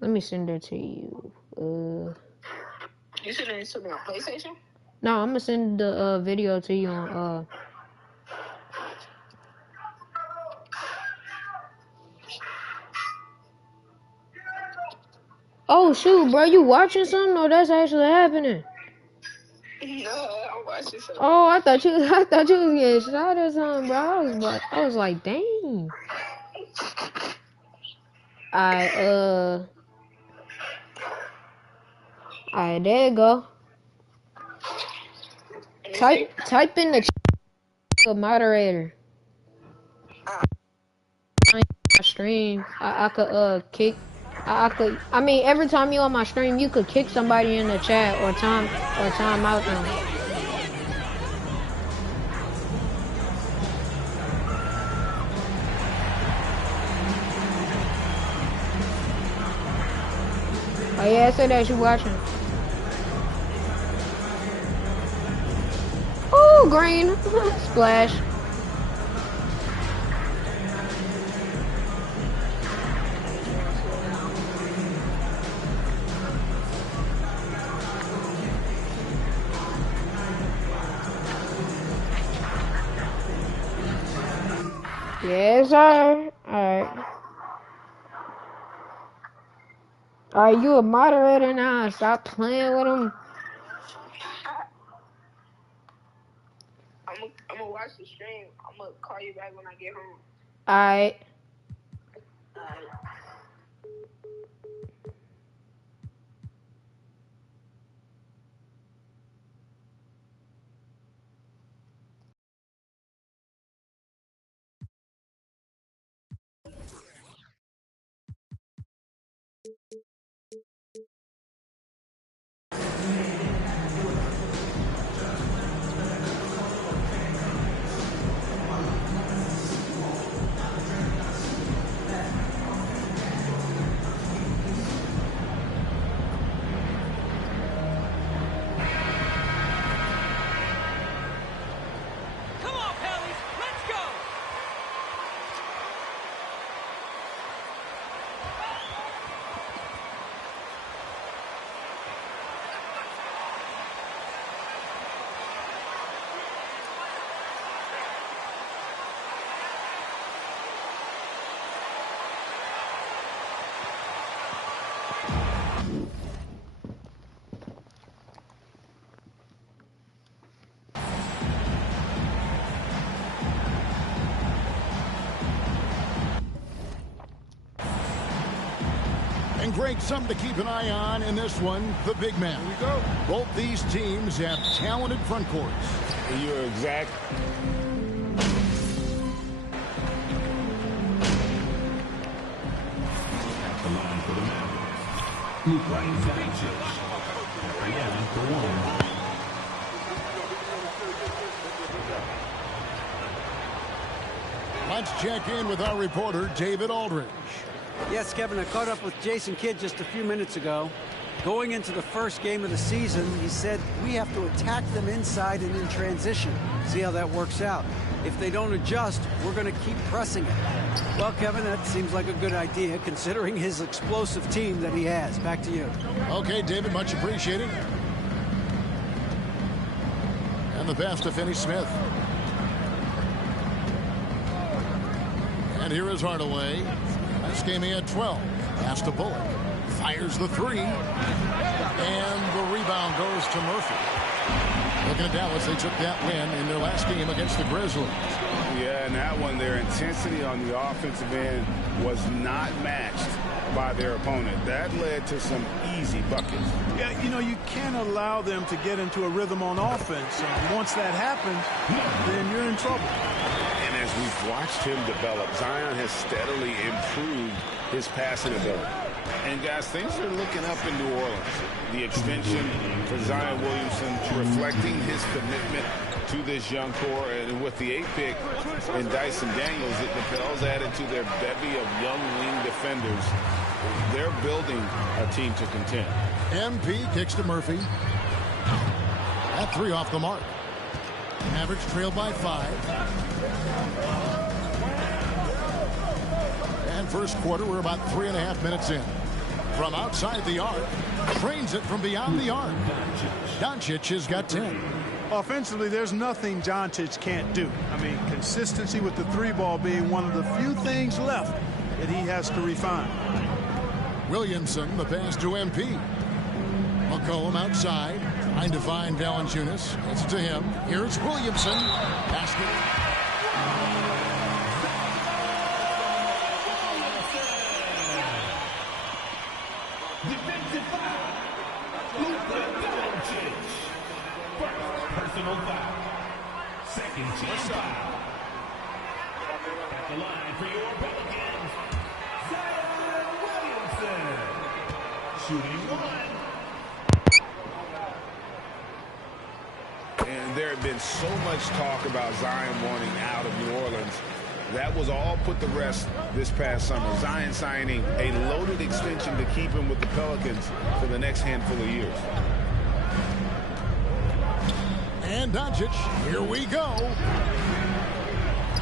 Let me send it to you. You sending it to me on PlayStation? No, I'm gonna send the video to you on Oh shoot, bro, you watching something or that's actually happening? No, I'm watching something. Oh, I thought you was getting shot or something, bro. I was like, dang. Alright, there you go. Type in the moderator. My stream. I could kick. I mean, every time you on my stream, you could kick somebody in the chat or time out them. Oh yeah, I said that you watching. Oh, green splash. Yes, sir. Alright. Alright, you a moderator now. Stop playing with him. I'm gonna watch the stream. I'm gonna call you back when I get home. Alright. And Greg, something to keep an eye on in this one, the big man. Here we go. Both these teams have talented front courts. You're exact. At the line for the Mavericks, Luka Doncic. Again, for one. Let's check in with our reporter, David Aldridge. Yes, Kevin, I caught up with Jason Kidd just a few minutes ago. Going into the first game of the season, he said we have to attack them inside and in transition. See how that works out. If they don't adjust, we're going to keep pressing it. Well, Kevin, that seems like a good idea considering his explosive team that he has. Back to you. Okay, David, much appreciated. And the pass to Finney Smith. And here is Hardaway. This game he had 12. Pass to Bullock. Fires the three. And the rebound goes to Murphy. Looking at Dallas, they took that win in their last game against the Grizzlies. Yeah, and that one, their intensity on the offensive end was not matched by their opponent. That led to some easy buckets. Yeah, you know, you can't allow them to get into a rhythm on offense. Once that happens, then you're in trouble. And as we've watched him develop, Zion has steadily improved his passing ability. And guys, things are looking up in New Orleans. The extension for Zion Williamson reflecting his commitment to this young core. And with the 8th pick and Dyson Daniels, the Pels added to their bevy of young wing defenders. They're building a team to contend. MP kicks to Murphy. That three off the mark. Mavericks trailed by 5. And first quarter, we're about 3.5 minutes in. from outside the arc. Trains it from beyond the arc. Doncic has got 10. Offensively, there's nothing Doncic can't do. I mean, consistency with the three ball being one of the few things left that he has to refine. Williamson, the pass to MP. McCollum outside, trying to find Valanciunas. It's to him. Here's Williamson. Basket. Defensive foul. Luka Doncic. First personal foul. Second team foul. At the line for your Pelicans, Zion Williamson. Shooting one. And there had been so much talk about Zion wanting out of New Orleans. That was all put to rest this past summer. Zion signing a loaded extension to keep him with the Pelicans for the next handful of years. And Doncic, here we go.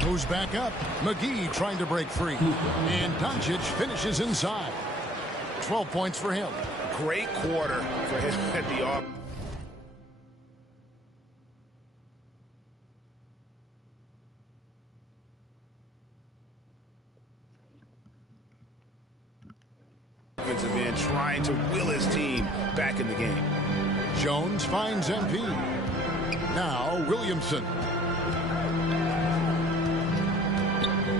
Goes back up. McGee trying to break free. And Doncic finishes inside. 12 points for him. Great quarter for him at the off. Defensive end trying to will his team back in the game. Jones finds MP. Now Williamson.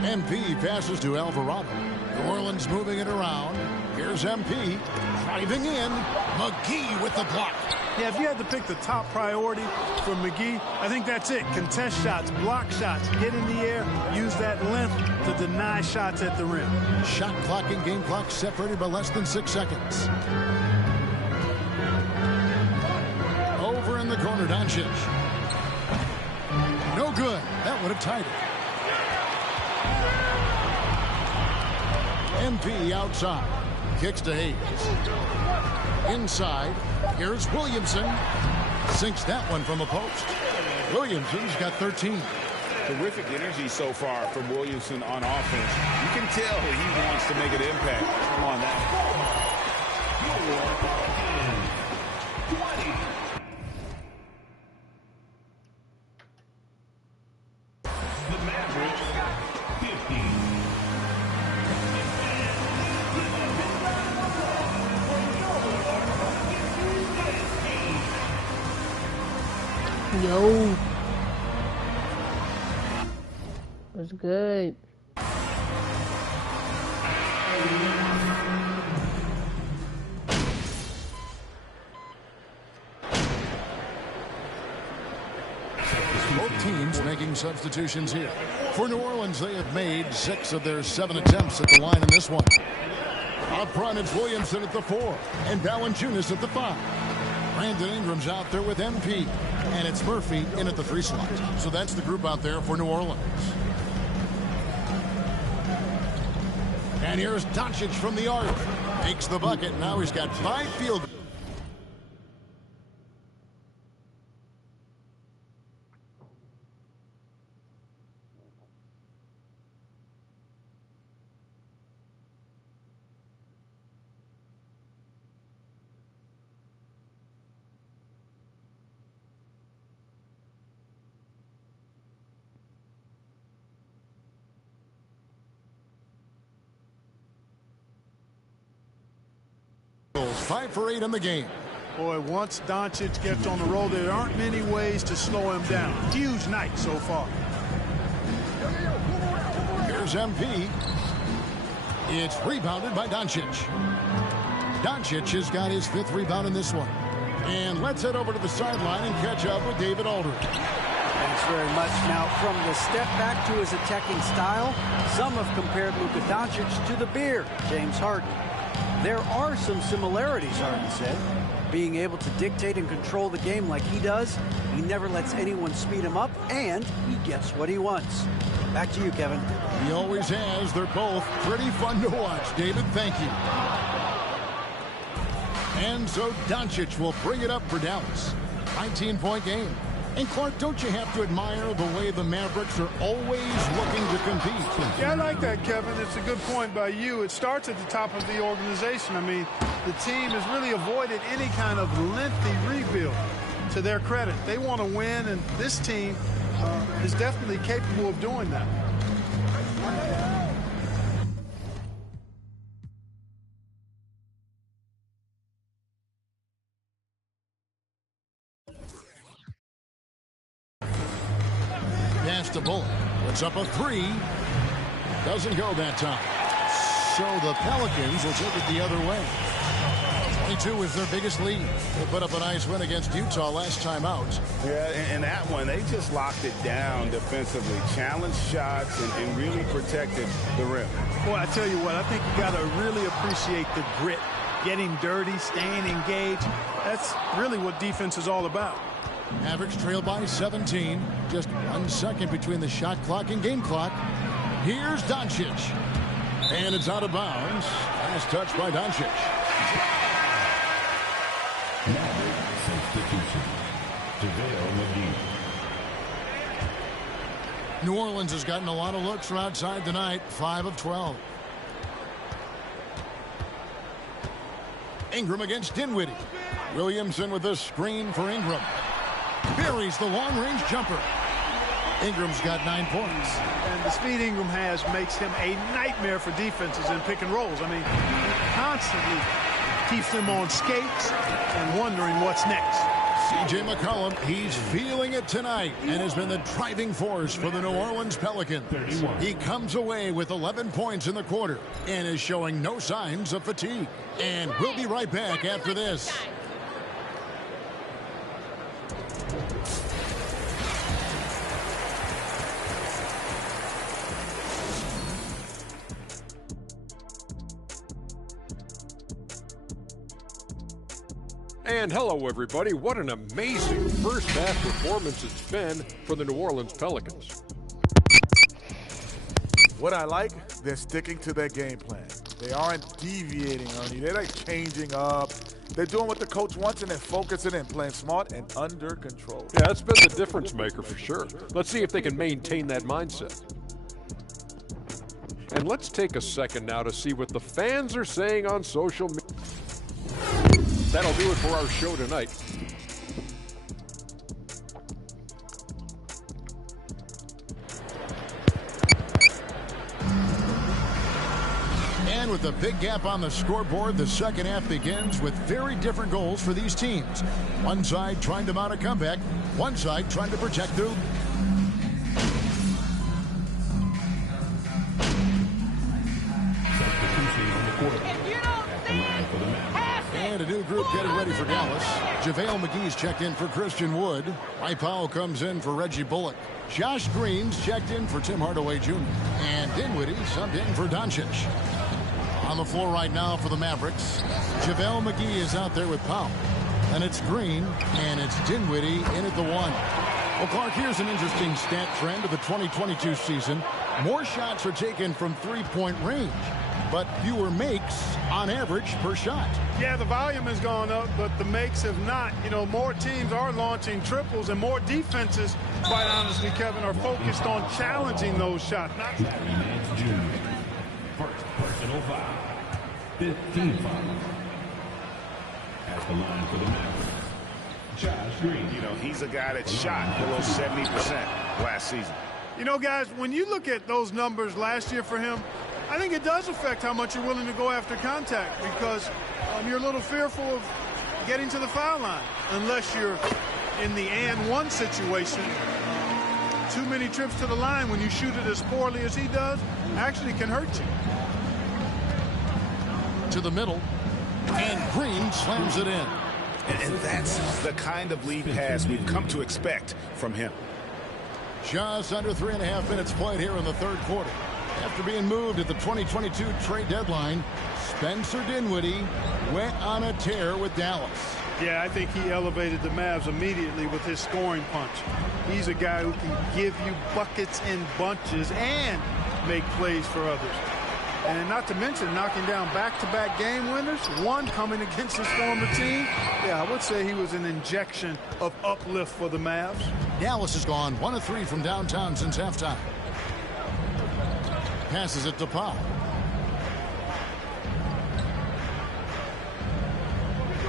MP passes to Alvarado. New Orleans moving it around. Here's MP driving in. McGee with the block. Yeah, if you had to pick the top priority for McGee, I think that's it. Contest shots, block shots, get in the air, use that length to deny shots at the rim. Shot clock and game clock separated by less than 6 seconds. Over in the corner, Doncic. No good. That would have tied it. MP outside. Kicks to Hayes. Inside. Here's Williamson. Sinks that one from the post. Williamson's got 13. Terrific energy so far from Williamson on offense. You can tell he wants to make an impact on that. The Mavericks, 50. Yo. What's good? Both teams making substitutions here. For New Orleans, they have made 6 of their 7 attempts at the line in this one. Up front, it's Williamson at the 4 and Valanciunas at the 5. Brandon Ingram's out there with MP, and it's Murphy in at the 3 slot. So that's the group out there for New Orleans. And here's Doncic from the arc. Makes the bucket. Now he's got 5 field goals. Five for 8 in the game. Boy, once Doncic gets on the roll, there aren't many ways to slow him down. Huge night so far. Here's MP. It's rebounded by Doncic. Doncic has got his 5th rebound in this one. And let's head over to the sideline and catch up with David Aldridge. Thanks very much. Now, from the step back to his attacking style, some have compared Luka Doncic to the Bear, James Harden. There are some similarities, Harden said. Being able to dictate and control the game like he does, he never lets anyone speed him up, and he gets what he wants. Back to you, Kevin. He always has. They're both pretty fun to watch. David, thank you. And so Doncic will bring it up for Dallas. 19-point game. And Clark, don't you have to admire the way the Mavericks are always looking to compete? Yeah, I like that, Kevin. It's a good point by you. It starts at the top of the organization. I mean, the team has really avoided any kind of lengthy rebuild. To their credit, they want to win, and this team is definitely capable of doing that. Pass to Bullock. Puts up a three. Doesn't go that time. So the Pelicans will take it the other way. 22 is their biggest lead. They put up a nice win against Utah last time out. Yeah, and that one, they just locked it down defensively. Challenged shots and really protected the rim. Boy, I tell you what, I think you got to really appreciate the grit. Getting dirty, staying engaged. That's really what defense is all about. Mavericks trail by 17. Just 1 second between the shot clock and game clock. Here's Doncic. And it's out of bounds. Last touch by Doncic. Substitution. JaVale McGee. New Orleans has gotten a lot of looks from outside tonight. 5 of 12. Ingram against Dinwiddie. Williamson with a screen for Ingram. Buries the long-range jumper. Ingram's got 9 points. And the speed Ingram has makes him a nightmare for defenses in pick and rolls. I mean, he constantly keeps them on skates and wondering what's next. C.J. McCollum, he's feeling it tonight and has been the driving force for the New Orleans Pelicans. 31. He comes away with 11 points in the quarter and is showing no signs of fatigue. And we'll be right back after this. And hello, everybody. What an amazing first-half performance it's been for the New Orleans Pelicans. What I like, they're sticking to their game plan. They aren't deviating, Ernie. They're like changing up. They're doing what the coach wants, and they're focusing and playing smart and under control. Yeah, that's been the difference maker for sure. Let's see if they can maintain that mindset. And let's take a second now to see what the fans are saying on social media. That'll do it for our show tonight. And with a big gap on the scoreboard, the second half begins with very different goals for these teams. One side trying to mount a comeback, one side trying to protect their... Substitution on the quarterback. At the line for the Mavericks. And a new group getting ready for Dallas. JaVale McGee's checked in for Christian Wood. Mike Powell comes in for Reggie Bullock. Josh Green's checked in for Tim Hardaway Jr. And Dinwiddie subbed in for Doncic. On the floor right now for the Mavericks, JaVale McGee is out there with Powell. And it's Green, and it's Dinwiddie in at the 1. Well, Clark, here's an interesting stat trend of the 2022 season. More shots are taken from three-point range, but fewer makes on average per shot. Yeah, the volume has gone up, but the makes have not. You know, more teams are launching triples, and more defenses, quite honestly, Kevin, are focused on challenging those shots. Larry Nance Jr. First personal foul. 15 foul. At the line for the Mavericks. Josh Green. You know, he's a guy that shot below 70% last season. You know, guys, when you look at those numbers last year for him, I think it does affect how much you're willing to go after contact, because you're a little fearful of getting to the foul line unless you're in the and one situation. Too many trips to the line when you shoot it as poorly as he does actually can hurt you. To the middle, and Green slams it in. And that's the kind of lead pass we've come to expect from him. Just under 3.5 minutes played here in the third quarter. After being moved at the 2022 trade deadline, Spencer Dinwiddie went on a tear with Dallas. Yeah, I think he elevated the Mavs immediately with his scoring punch. He's a guy who can give you buckets in bunches and make plays for others. And not to mention knocking down back-to-back game winners, one coming against his former team. Yeah, I would say he was an injection of uplift for the Mavs. Dallas has gone 1 of 3 from downtown since halftime. Passes it to Pau.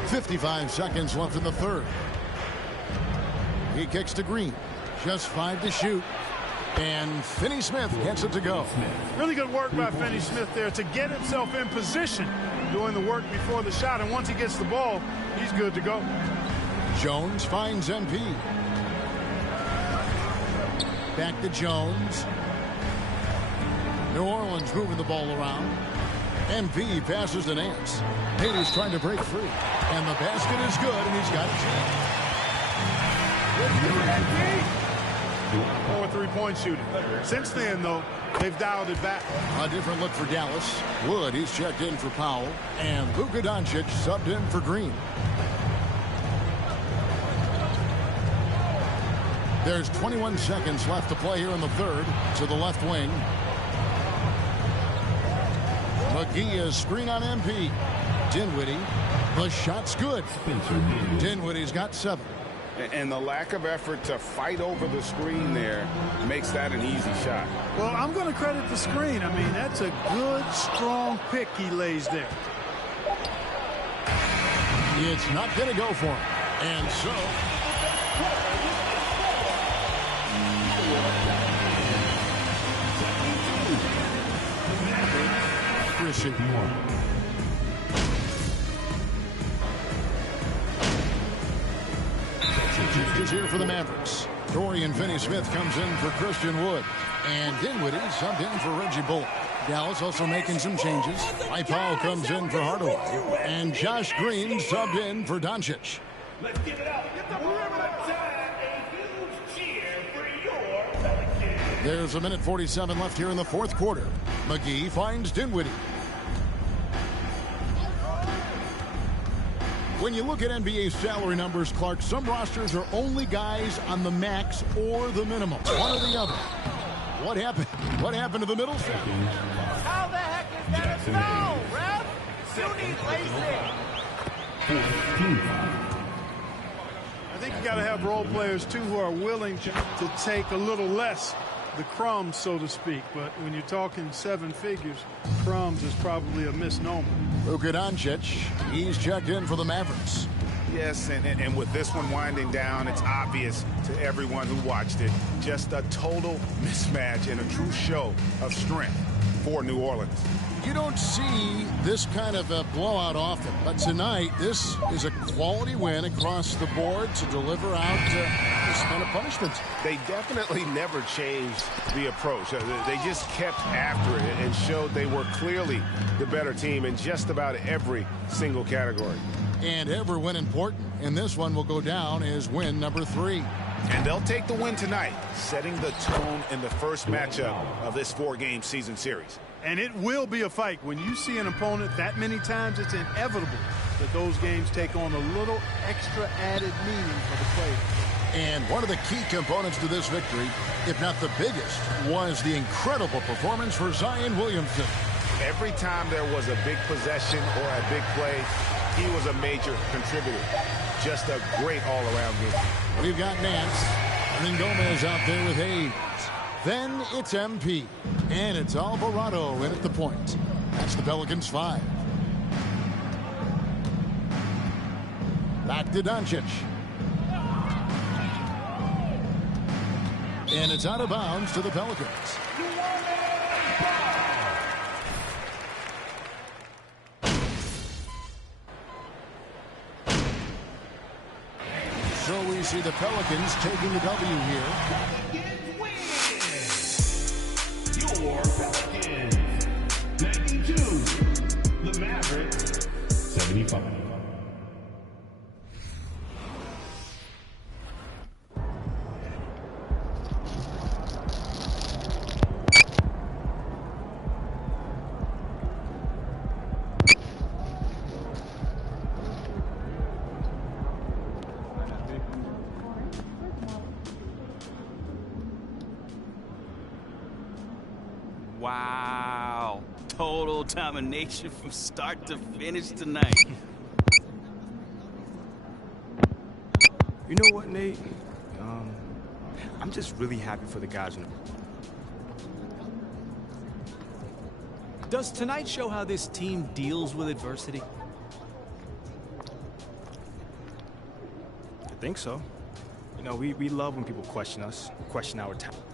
55 seconds left in the third. He kicks to Green. Just 5 to shoot. And Finney Smith gets it to go. Really good work by Finney Smith there to get himself in position, doing the work before the shot. And once he gets the ball, he's good to go. Jones finds MP. Back to Jones. New Orleans moving the ball around. MP passes to Nance. Hayes trying to break free. And the basket is good, and he's got it. More three-point shooting. Since then, though, they've dialed it back. A different look for Dallas. Wood, he's checked in for Powell. And Luka Doncic subbed in for Green. There's 21 seconds left to play here in the third. To the left wing. McGee is screen on MP. Dinwiddie. The shot's good. Dinwiddie's got 7. And the lack of effort to fight over the screen there makes that an easy shot. Well, I'm going to credit the screen. I mean, that's a good, strong pick he lays there. It's not going to go for him. And so... Christian. Is here for the Mavericks. Dorian Finney-Smith comes in for Christian Wood. And Dinwiddie subbed in for Reggie Bullock. Dallas also making some changes. Mike Powell comes in for Hardaway. And Josh Green subbed in for Doncic. Let's give it up. One more time, a huge cheer for your Pelicans. There's 1:47 left here in the fourth quarter. McGee finds Dinwiddie. When you look at NBA salary numbers, Clark, some rosters are only guys on the max or the minimum. One or the other. What happened? What happened to the middle section? How the heck is that a foul, ref? You need I think you got to have role players, too, who are willing to take a little less, the crumbs, so to speak. But when you're talking 7 figures, crumbs is probably a misnomer. Luka Doncic, he's checked in for the Mavericks. Yes, and with this one winding down, it's obvious to everyone who watched it. Just a total mismatch and a true show of strength for New Orleans. You don't see this kind of a blowout often, but tonight this is a quality win across the board to deliver out this kind of punishment. They definitely never changed the approach. They just kept after it and showed they were clearly the better team in just about every single category. And every win important, and this one will go down as win number 3. And they'll take the win tonight, setting the tone in the first matchup of this 4-game season series. And it will be a fight. When you see an opponent that many times, it's inevitable that those games take on a little extra added meaning for the players. And one of the key components to this victory, if not the biggest, was the incredible performance for Zion Williamson. Every time there was a big possession or a big play, he was a major contributor. Just a great all-around game. We've got Nance, and then Gomez out there with Hayes. Then it's MP, and it's Alvarado in at the point. That's the Pelicans 5. Back to Doncic. And it's out of bounds to the Pelicans. So we see the Pelicans taking the W here. Your Pelicans, 92. The Mavericks, 75. Wow. total domination from start to finish tonight. You know what, Nate? I'm just really happy for the guys. Does tonight show how this team deals with adversity? I think so. You know, we love when people question us, question our talent.